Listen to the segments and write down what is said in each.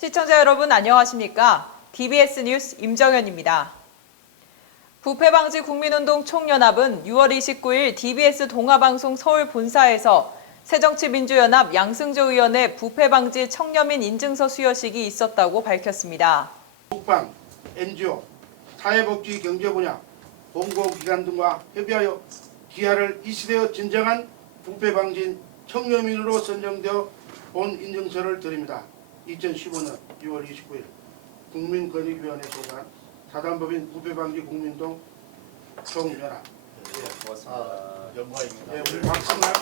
시청자 여러분 안녕하십니까? TBS 뉴스 임정현입니다. 부패방지 국민운동 총연합은 6월 29일 TBS 동아방송 서울 본사에서 새정치민주연합 양승조 의원의 부패방지 청렴인 인증서 수여식이 있었다고 밝혔습니다. 국방, NGO, 사회복지 경제 분야, 공공기관 등과 협의하여 기하를 이 시대의 진정한 부패방지 청렴인으로 선정되어 본 인증서를 드립니다. 2015년 6월 29일 국민권익위원회 소관 사단법인 부패방지 국민운동 총연합. 고맙습니다. 영광입니다. 네, 우리 박수나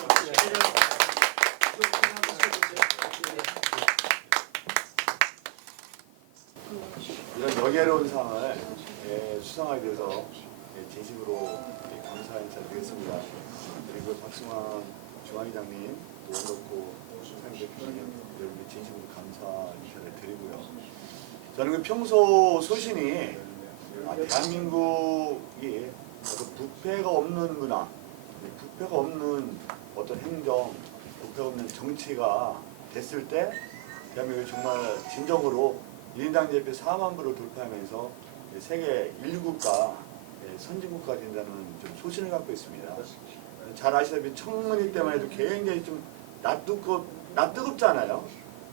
이런 영예로운 상을 수상하게 돼서 진심으로 감사 인사드리겠습니다. 그리고 박승환 중앙회장님, 또 원덕구 상임대표님 여러분께 진심으로 감사 인사를 드리고요. 저는 그 평소 소신이 대한민국이 어떤 부패가 없는 문화, 부패가 없는 어떤 행정, 부패 없는 정치가 됐을 때 대한민국이 정말 진정으로 1인당 GDP 4만 불을 돌파하면서 세계 1국가 선진국가 된다는 좀 소신을 갖고 있습니다. 잘 아시다시피 청문회 때만 해도 굉장히 좀 낯뜨겁잖아요.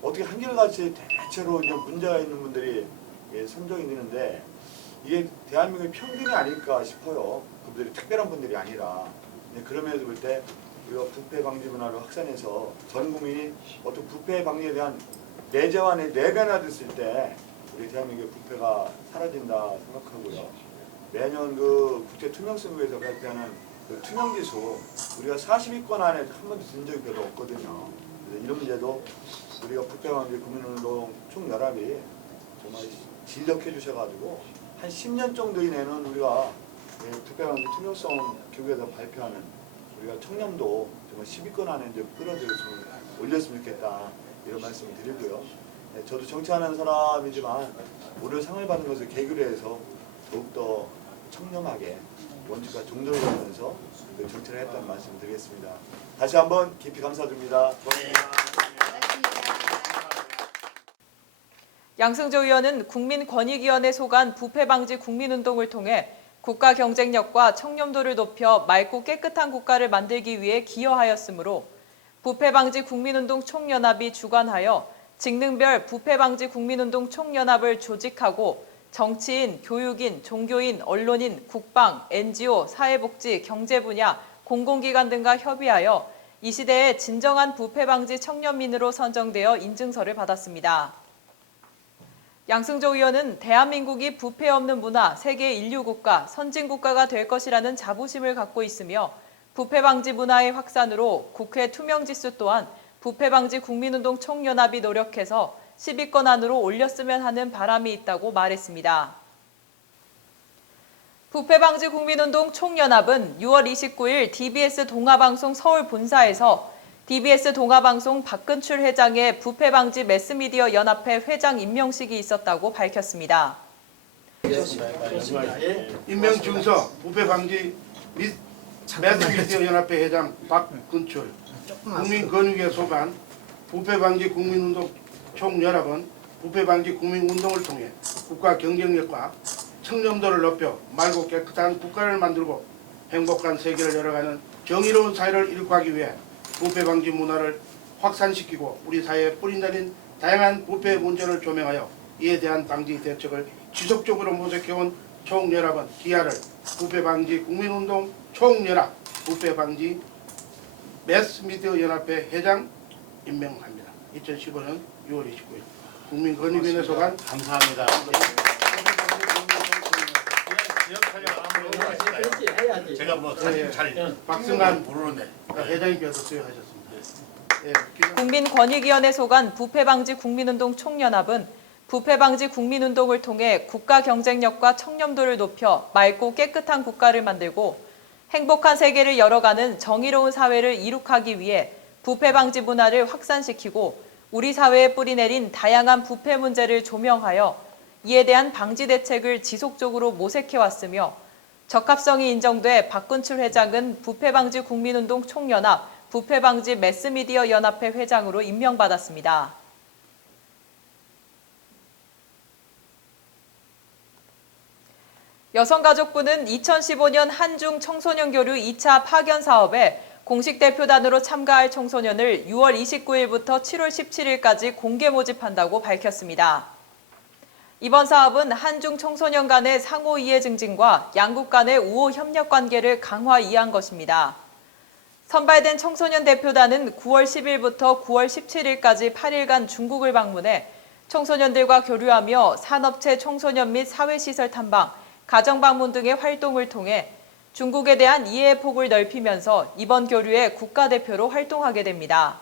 어떻게 한결같이 대체로 문제가 있는 분들이 선정이 되는데 이게 대한민국의 평균이 아닐까 싶어요. 그분들이 특별한 분들이 아니라. 그런 면에서 볼 때 우리가 부패 방지 문화를 확산해서 전 국민이 어떤 부패 방지에 대한 내재와 내변화됐을 때 우리 대한민국의 부패가 사라진다 생각하고요. 매년 그 국제 투명성국에서 발표하는 그 투명지수 우리가 40위권 안에 한 번도 든 적이 별로 없거든요. 그래서 이런 문제도 우리가 부패 방지 국민운동 총연합이 정말 진력해 주셔가지고 한 10년 정도 이내는 우리가 부패 방지 투명성 교육에서 발표하는 우리가 청렴도 정말 10위권 안에 이제 끌어들였으면 올렸으면 좋겠다 이런 말씀을 드리고요. 저도 정치하는 사람이지만 오늘 상을 받은 것을 계기로 해서 더욱더 청렴하게 원칙과 정도를 가면서 정치를 했다는 말씀을 드리겠습니다. 다시 한번 깊이 감사드립니다. 양승조 의원은 국민권익위원회 소관 부패방지 국민운동을 통해 국가 경쟁력과 청렴도를 높여 맑고 깨끗한 국가를 만들기 위해 기여하였으므로 부패방지 국민운동 총연합이 주관하여 직능별 부패방지 국민운동 총연합을 조직하고 정치인, 교육인, 종교인, 언론인, 국방, NGO, 사회복지, 경제 분야, 공공기관 등과 협의하여 이 시대의 진정한 부패방지 청렴인으로 선정되어 인증서를 받았습니다. 양승조 의원은 대한민국이 부패 없는 문화, 세계 인류국가, 선진국가가 될 것이라는 자부심을 갖고 있으며 부패방지 문화의 확산으로 국회 투명지수 또한 부패방지 국민운동 총연합이 노력해서 10위권 안으로 올렸으면 하는 바람이 있다고 말했습니다. 부패방지 국민운동 총연합은 6월 29일 TBS 동아방송 서울 본사에서 TBS 동아방송 박근출 회장의 부패방지 매스미디어 연합회 회장 임명식이 있었다고 밝혔습니다. 임명증서 부패방지 및 매스미디어 연합회 회장 박근출 국민권익위에 소관 부패방지 국민운동 총연합은 부패방지 국민운동을 통해 국가 경쟁력과 청렴도를 높여 맑고 깨끗한 국가를 만들고 행복한 세계를 열어가는 정의로운 사회를 이룩하기 위해 부패방지 문화를 확산시키고 우리 사회에 뿌리 내린 다양한 부패 문제를 조명하여 이에 대한 방지 대책을 지속적으로 모색해온 총연합은 기하를 부패방지 국민운동 총연합 부패방지 매스미디어 연합회 회장 임명합니다. 2015년 6월 29일 국민권익위원회 소관 감사합니다. 제가 뭐 잘 박승환 모르는데 회장님께서 수여하셨습니다. 국민권익위원회 소관 부패방지 국민운동 총연합은 부패방지 국민운동을 통해 국가 경쟁력과 청렴도를 높여 맑고 깨끗한 국가를 만들고 행복한 세계를 열어가는 정의로운 사회를 이룩하기 위해 부패방지 문화를 확산시키고 우리 사회에 뿌리내린 다양한 부패 문제를 조명하여 이에 대한 방지 대책을 지속적으로 모색해왔으며 적합성이 인정돼 박근출 회장은 부패방지 국민운동 총연합 부패방지 매스미디어 연합회 회장으로 임명받았습니다. 여성가족부는 2015년 한중 청소년 교류 2차 파견 사업에 공식 대표단으로 참가할 청소년을 6월 29일부터 7월 17일까지 공개 모집한다고 밝혔습니다. 이번 사업은 한중 청소년 간의 상호 이해 증진과 양국 간의 우호 협력 관계를 강화 이해한 것입니다. 선발된 청소년 대표단은 9월 10일부터 9월 17일까지 8일간 중국을 방문해 청소년들과 교류하며 산업체 청소년 및 사회시설 탐방, 가정 방문 등의 활동을 통해 중국에 대한 이해의 폭을 넓히면서 이번 교류의 국가대표로 활동하게 됩니다.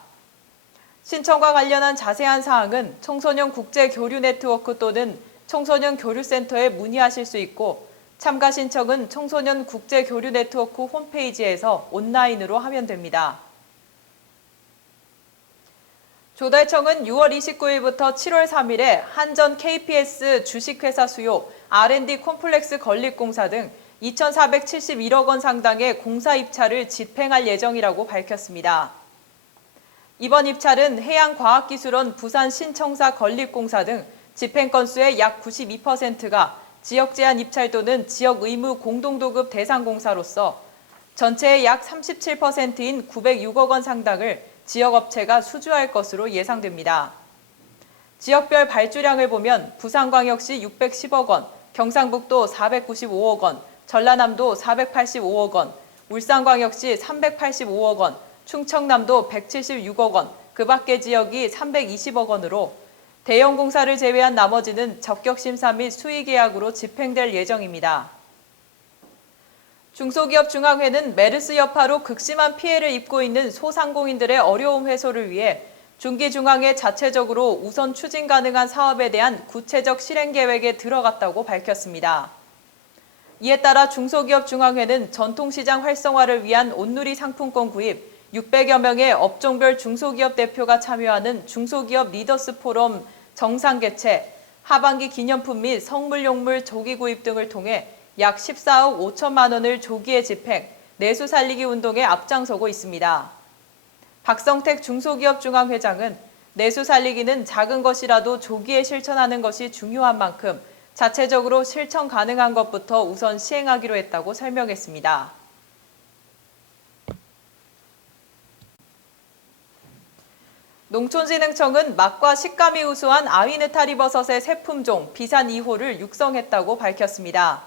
신청과 관련한 자세한 사항은 청소년 국제교류 네트워크 또는 청소년 교류센터에 문의하실 수 있고 참가 신청은 청소년 국제교류 네트워크 홈페이지에서 온라인으로 하면 됩니다. 조달청은 6월 29일부터 7월 3일에 한전 KPS 주식회사 수요, R&D 콤플렉스 건립공사 등 2,471억 원 상당의 공사 입찰을 집행할 예정이라고 밝혔습니다. 이번 입찰은 해양과학기술원 부산 신청사 건립공사 등 집행 건수의 약 92%가 지역 제한 입찰 또는 지역 의무 공동도급 대상 공사로서 전체의 약 37%인 906억 원 상당을 지역업체가 수주할 것으로 예상됩니다. 지역별 발주량을 보면 부산광역시 610억 원, 경상북도 495억 원, 전라남도 485억 원, 울산광역시 385억 원, 충청남도 176억 원, 그 밖의 지역이 320억 원으로 대형 공사를 제외한 나머지는 적격심사 및 수의계약으로 집행될 예정입니다. 중소기업중앙회는 메르스 여파로 극심한 피해를 입고 있는 소상공인들의 어려움 해소를 위해 중기중앙회 자체적으로 우선 추진 가능한 사업에 대한 구체적 실행 계획에 들어갔다고 밝혔습니다. 이에 따라 중소기업중앙회는 전통시장 활성화를 위한 온누리 상품권 구입, 600여 명의 업종별 중소기업 대표가 참여하는 중소기업 리더스 포럼 정상 개최, 하반기 기념품 및 성물용물 조기 구입 등을 통해 약 14억 5천만 원을 조기에 집행, 내수 살리기 운동에 앞장서고 있습니다. 박성택 중소기업중앙회장은 내수 살리기는 작은 것이라도 조기에 실천하는 것이 중요한 만큼 자체적으로 실천 가능한 것부터 우선 시행하기로 했다고 설명했습니다. 농촌진흥청은 맛과 식감이 우수한 아위느타리버섯의 새 품종 비산 2호를 육성했다고 밝혔습니다.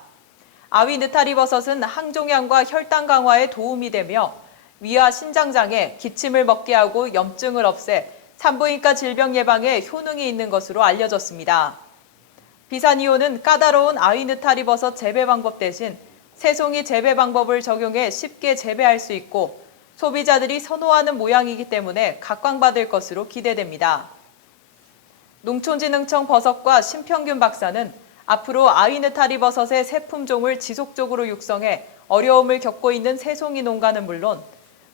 아위느타리버섯은 항종양과 혈당 강화에 도움이 되며 위와 신장장애, 기침을 먹게 하고 염증을 없애 산부인과 질병 예방에 효능이 있는 것으로 알려졌습니다. 비산 2호는 까다로운 아위느타리버섯 재배 방법 대신 새송이 재배 방법을 적용해 쉽게 재배할 수 있고 소비자들이 선호하는 모양이기 때문에 각광받을 것으로 기대됩니다. 농촌진흥청 버섯과 신평균 박사는 앞으로 아위느타리버섯의 새 품종을 지속적으로 육성해 어려움을 겪고 있는 새송이 농가는 물론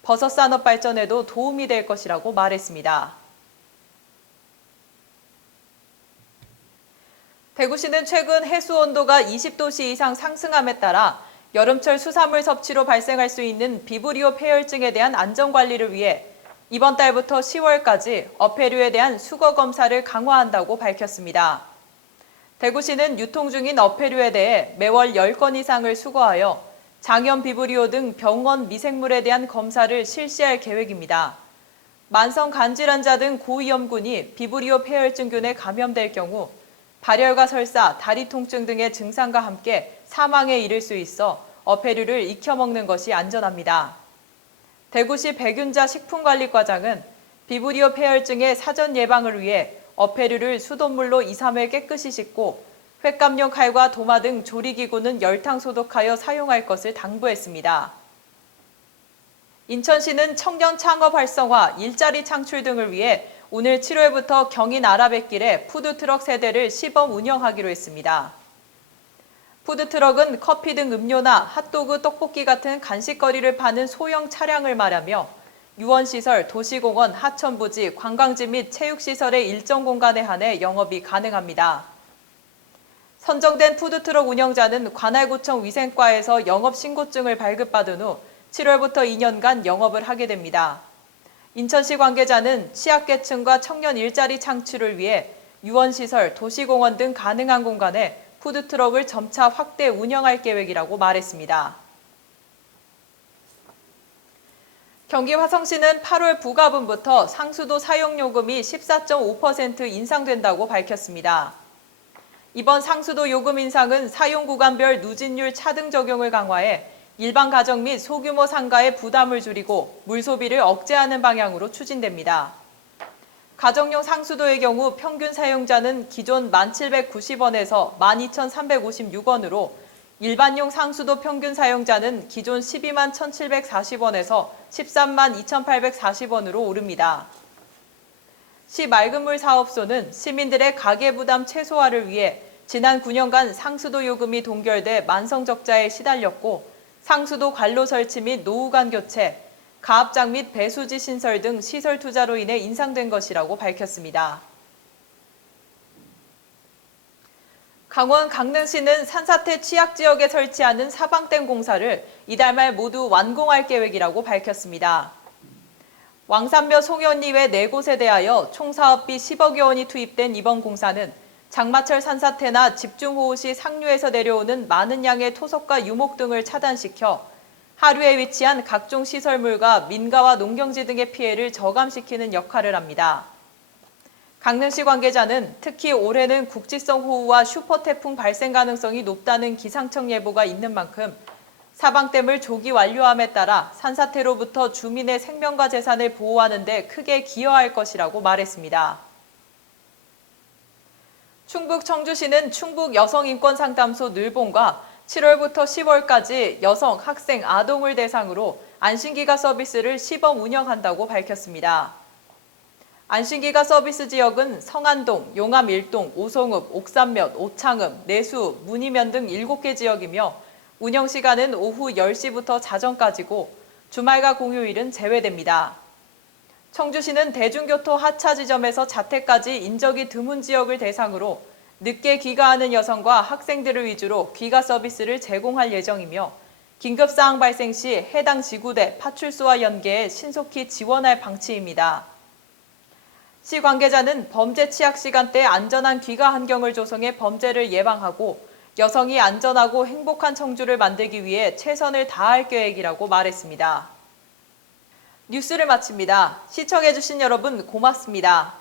버섯 산업 발전에도 도움이 될 것이라고 말했습니다. 대구시는 최근 해수 온도가 20도씨 이상 상승함에 따라 여름철 수산물 섭취로 발생할 수 있는 비브리오 폐혈증에 대한 안전관리를 위해 이번 달부터 10월까지 어패류에 대한 수거 검사를 강화한다고 밝혔습니다. 대구시는 유통 중인 어패류에 대해 매월 10건 이상을 수거하여 장염 비브리오 등 병원 미생물에 대한 검사를 실시할 계획입니다. 만성 간질환자 등 고위험군이 비브리오 폐혈증균에 감염될 경우 발열과 설사, 다리 통증 등의 증상과 함께 사망에 이를 수 있어 어패류를 익혀먹는 것이 안전합니다. 대구시 백윤자 식품관리과장은 비브리오 폐혈증의 사전 예방을 위해 어패류를 수돗물로 2, 3회 깨끗이 씻고 횟감용 칼과 도마 등 조리기구는 열탕 소독하여 사용할 것을 당부했습니다. 인천시는 청년 창업 활성화, 일자리 창출 등을 위해 오늘 7월부터 경인 아라뱃길에 푸드트럭 세대를 시범 운영하기로 했습니다. 푸드트럭은 커피 등 음료나 핫도그, 떡볶이 같은 간식거리를 파는 소형 차량을 말하며 유원시설, 도시공원, 하천부지, 관광지 및 체육시설의 일정 공간에 한해 영업이 가능합니다. 선정된 푸드트럭 운영자는 관할구청 위생과에서 영업신고증을 발급받은 후 7월부터 2년간 영업을 하게 됩니다. 인천시 관계자는 취약계층과 청년 일자리 창출을 위해 유원시설, 도시공원 등 가능한 공간에 푸드트럭을 점차 확대 운영할 계획이라고 말했습니다. 경기 화성시는 8월 부가분부터 상수도 사용요금이 14.5% 인상된다고 밝혔습니다. 이번 상수도 요금 인상은 사용구간별 누진율 차등 적용을 강화해 일반 가정 및 소규모 상가의 부담을 줄이고 물소비를 억제하는 방향으로 추진됩니다. 가정용 상수도의 경우 평균 사용자는 기존 1,790원에서 12,356원으로 일반용 상수도 평균 사용자는 기존 12만 1,740원에서 13만 2,840원으로 오릅니다. 시 맑은물 사업소는 시민들의 가계부담 최소화를 위해 지난 9년간 상수도 요금이 동결돼 만성적자에 시달렸고 상수도 관로 설치 및 노후관 교체, 가압장 및 배수지 신설 등 시설 투자로 인해 인상된 것이라고 밝혔습니다. 강원 강릉시는 산사태 취약 지역에 설치하는 사방댐 공사를 이달 말 모두 완공할 계획이라고 밝혔습니다. 왕산며 송현리외 4곳에 대하여 총 사업비 10억여 원이 투입된 이번 공사는 장마철 산사태나 집중호우 시 상류에서 내려오는 많은 양의 토속과 유목 등을 차단시켜 하류에 위치한 각종 시설물과 민가와 농경지 등의 피해를 저감시키는 역할을 합니다. 강릉시 관계자는 특히 올해는 국지성 호우와 슈퍼태풍 발생 가능성이 높다는 기상청 예보가 있는 만큼 사방댐을 조기 완료함에 따라 산사태로부터 주민의 생명과 재산을 보호하는 데 크게 기여할 것이라고 말했습니다. 충북 청주시는 충북 여성인권상담소 늘봉과 7월부터 10월까지 여성, 학생, 아동을 대상으로 안심기가 서비스를 시범 운영한다고 밝혔습니다. 안심기가 서비스 지역은 성안동, 용암 1동, 오송읍, 옥산면, 오창읍, 내수, 문이면 등 7개 지역이며 운영 시간은 오후 10시부터 자정까지고 주말과 공휴일은 제외됩니다. 청주시는 대중교통 하차 지점에서 자택까지 인적이 드문 지역을 대상으로 늦게 귀가하는 여성과 학생들을 위주로 귀가 서비스를 제공할 예정이며 긴급사항 발생 시 해당 지구대, 파출소와 연계해 신속히 지원할 방침입니다. 시 관계자는 범죄 취약 시간대 안전한 귀가 환경을 조성해 범죄를 예방하고 여성이 안전하고 행복한 청주를 만들기 위해 최선을 다할 계획이라고 말했습니다. 뉴스를 마칩니다. 시청해주신 여러분 고맙습니다.